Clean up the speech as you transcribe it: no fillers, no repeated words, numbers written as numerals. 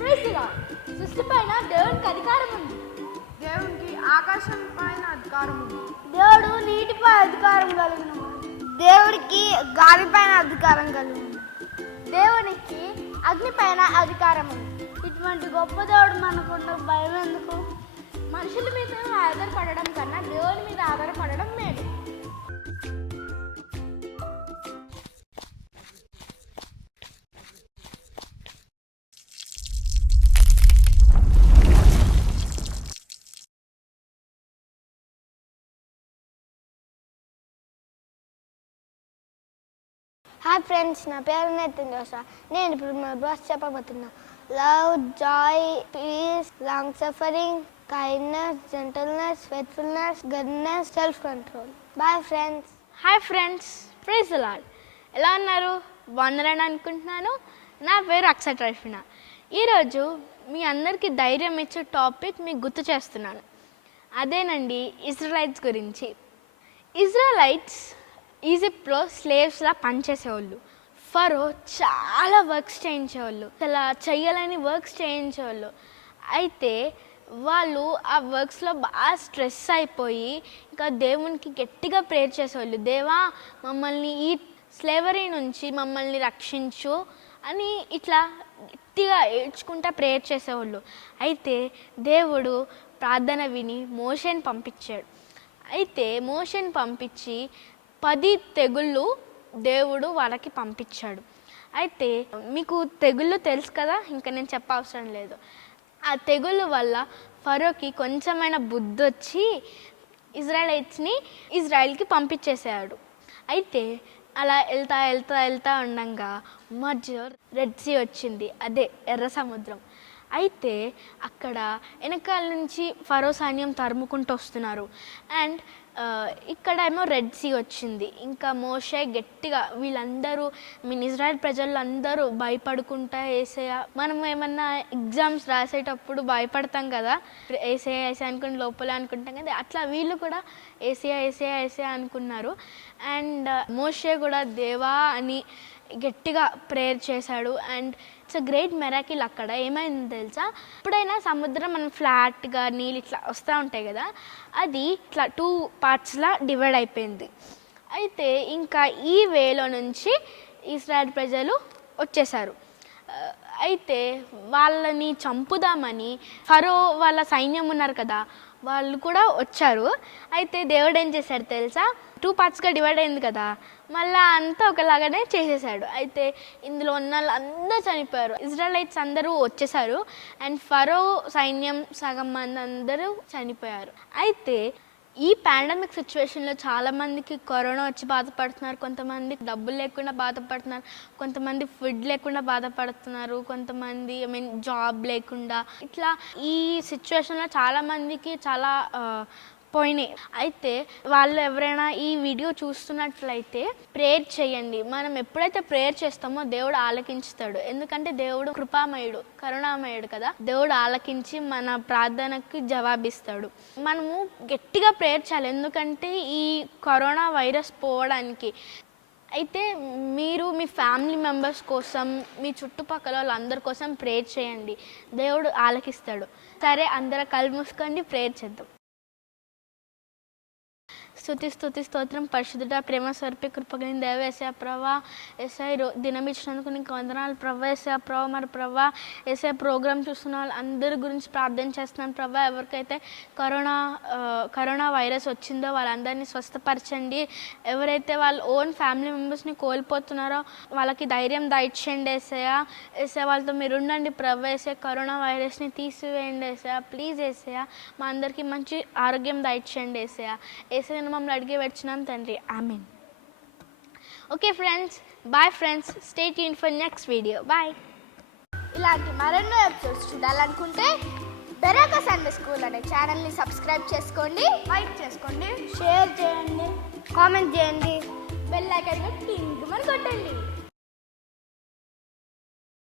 Praise the lord. సృష్టి పైన దేవునికి అధికారం ఉంది. దేవునికి ఆకాశం పైన అధికారం ఉంది. దేవుడు నీటిపై అధికారం కలిగిన దేవుడికి గాలి పైన అధికారం కలిగి ఉంది. దేవునికి అగ్ని పైన అధికారం ఉంది. ఇటువంటి గొప్ప దేవుడు మనకున్న భయం ఎందుకు? మనుషుల మీద ఆధారపడడం కన్నా దేవుని మీద ఆధారపడడం మేలు. హాయ్ ఫ్రెండ్స్, నా పేరు నితిన్ జోషా. నేను ఇప్పుడు మా బాస్ చెప్పబోతున్నా. Love, joy, peace, long suffering, kindness, gentleness, faithfulness, goodness, self control. Bye friends. Hi friends, praise the Lord. ఎలా ఉన్నారు? బాగున్నారని అనుకుంటున్నాను. నా పేరు అక్షయ్ ట్రైఫినా. ఈరోజు మీ అందరికీ ధైర్యం ఇచ్చే టాపిక్ మీకు గుర్తు చేస్తున్నాను. అదేనండి, ఇజ్రాయిల్స్ గురించి. ఇజ్రాయిల్స్ ఈజిప్ట్లో స్లేవ్స్లా పనిచేసేవాళ్ళు. ఫరో చాలా వర్క్స్ చేయించేవాళ్ళు, అలా చెయ్యాలని వర్క్స్ చేయించేవాళ్ళు. అయితే వాళ్ళు ఆ వర్క్స్లో బాగా స్ట్రెస్ అయిపోయి ఇంకా దేవునికి గట్టిగా ప్రేయర్ చేసేవాళ్ళు. దేవా, మమ్మల్ని ఈ స్లేవరీ నుంచి మమ్మల్ని రక్షించు అని ఇట్లా గట్టిగా ఏడ్చుకుంటా ప్రేయర్ చేసేవాళ్ళు. అయితే దేవుడు ప్రార్థన విని మోషేని పంపించాడు. అయితే మోషేని పంపించి 10 తెగుళ్ళు దేవుడు వాళ్ళకి పంపించాడు. అయితే మీకు తెగుళ్ళు తెలుసు కదా, ఇంకా నేను చెప్పవసరం లేదు. ఆ తెగుళ్ళ వల్ల ఫరోకి కొంచెమైన బుద్ధి వచ్చి ఇజ్రాయిల్కి పంపించేసాడు. అయితే అలా వెళ్తా ఉండగా మధ్య రెడ్ సీ వచ్చింది, అదే ఎర్ర సముద్రం. అయితే అక్కడ వెనకాల నుంచి ఫరో సైన్యం తరుముకుంటూ వస్తున్నారు. అండ్ ఇక్కడ ఏమో రెడ్ సీ వచ్చింది. ఇంకా మోషే గట్టిగా వీళ్ళందరూ ఇజ్రాయెల్ ప్రజలందరూ భయపడుకుంటా ఏసయ్య, మనం ఏమన్నా ఎగ్జామ్స్ రాసేటప్పుడు భయపడతాం కదా, ఏసయ్య అనుకుని లోపల అనుకుంటాం కదా, అట్లా వీళ్ళు కూడా ఏసయ్య అనుకున్నారు. అండ్ మోషే కూడా దేవా అని గట్టిగా ప్రేయర్ చేశాడు. And it's a great miracle. అక్కడ ఏమైంది తెలుసా, ఎప్పుడైనా సముద్రం మనం ఫ్లాట్గా నీళ్ళు ఇట్లా వస్తూ ఉంటాయి కదా, అది ఇట్లా 2 పార్ట్స్లా డివైడ్ అయిపోయింది. అయితే ఇంకా ఈ వేలో నుంచి ఇజ్రాయెల్ ప్రజలు వచ్చేసారు. అయితే వాళ్ళని చంపుదామని ఫరో వాళ్ళ సైన్యం ఉన్నారు కదా, వాళ్ళు కూడా వచ్చారు. అయితే దేవుడు ఏం చేశాడు తెలుసా, 2 పార్ట్స్గా డివైడ్ అయింది కదా, మళ్ళీ అంతా ఒకలాగానే చేసేసాడు. అయితే ఇందులో ఉన్న వాళ్ళు అందరూ చనిపోయారు. ఇజ్రాయెలైట్స్ అందరూ వచ్చేసారు. అండ్ ఫరో సైన్యం సగం మంది అందరూ చనిపోయారు. అయితే ఈ పాండమిక్ సిచ్యువేషన్లో చాలామందికి కరోనా వచ్చి బాధపడుతున్నారు, కొంతమంది డబ్బులు లేకుండా బాధపడుతున్నారు, కొంతమంది ఫుడ్ లేకుండా బాధపడుతున్నారు, కొంతమంది జాబ్ లేకుండా. ఇట్లా ఈ సిచ్యువేషన్లో చాలామందికి చాలా పోయినాయి. అయితే వాళ్ళు ఎవరైనా ఈ వీడియో చూస్తున్నట్లయితే ప్రేయర్ చేయండి. మనం ఎప్పుడైతే ప్రేయర్ చేస్తామో దేవుడు ఆలకించుతాడు. ఎందుకంటే దేవుడు కృపామయుడు, కరుణామయుడు కదా, దేవుడు ఆలకించి మన ప్రార్థనకు జవాబిస్తాడు. మనము గట్టిగా ప్రేయర్ చేయాలి, ఎందుకంటే ఈ కరోనా వైరస్ పోవడానికి. అయితే మీరు మీ ఫ్యామిలీ మెంబర్స్ కోసం, మీ చుట్టుపక్కల వాళ్ళందరి కోసం ప్రేయర్ చేయండి, దేవుడు ఆలకిస్తాడు. సరే, అందరూ కళ్ళు మూసుకోండి, ప్రేయర్ చేద్దాం. స్తుతి స్తోత్రం పరిశుద్ధుడా, ప్రేమ స్వరూపి, కృపగలిగిన దేవ యేసయ్య ప్రభా, యేసయ్య దినం ఇచ్చినందుకు నీకు వందనాలు ప్రభా. యేసయ్య ప్రభా, మరి ప్రభా యేసయ్య ప్రోగ్రామ్ చూస్తున్న వాళ్ళు అందరి గురించి ప్రార్థన చేస్తున్నాను ప్రభా. ఎవరికైతే కరోనా వైరస్ వచ్చిందో వాళ్ళందరినీ స్వస్థపరచండి. ఎవరైతే వాళ్ళ ఓన్ ఫ్యామిలీ మెంబర్స్ని కోల్పోతున్నారో వాళ్ళకి ధైర్యం దయచేయండి యేసయ్య వాళ్ళతో మీరు ఉండండి ప్రభా. యేసయ్య కరోనా వైరస్ని తీసివేయండి యేసయ్య, ప్లీజ్ యేసయ్య మా అందరికీ మంచి ఆరోగ్యం దయచేయండి యేసయ్య మమ్మల్ని అడిగి వచ్చినాం తండ్రి, amen. Okay friends, bye friends, stay tune for next video, bye. ఇలాంటి మరెన్నో ఎపిసోడ్స్ చూడాలనుకుంటే బెరాకా సండే స్కూల్ అనే ఛానల్ని సబ్స్క్రైబ్ చేసుకోండి, లైక్ చేసుకోండి, షేర్ చేయండి, కామెంట్ చేయండి, బెల్ ఐకాన్ టింగ్ మని కొట్టండి.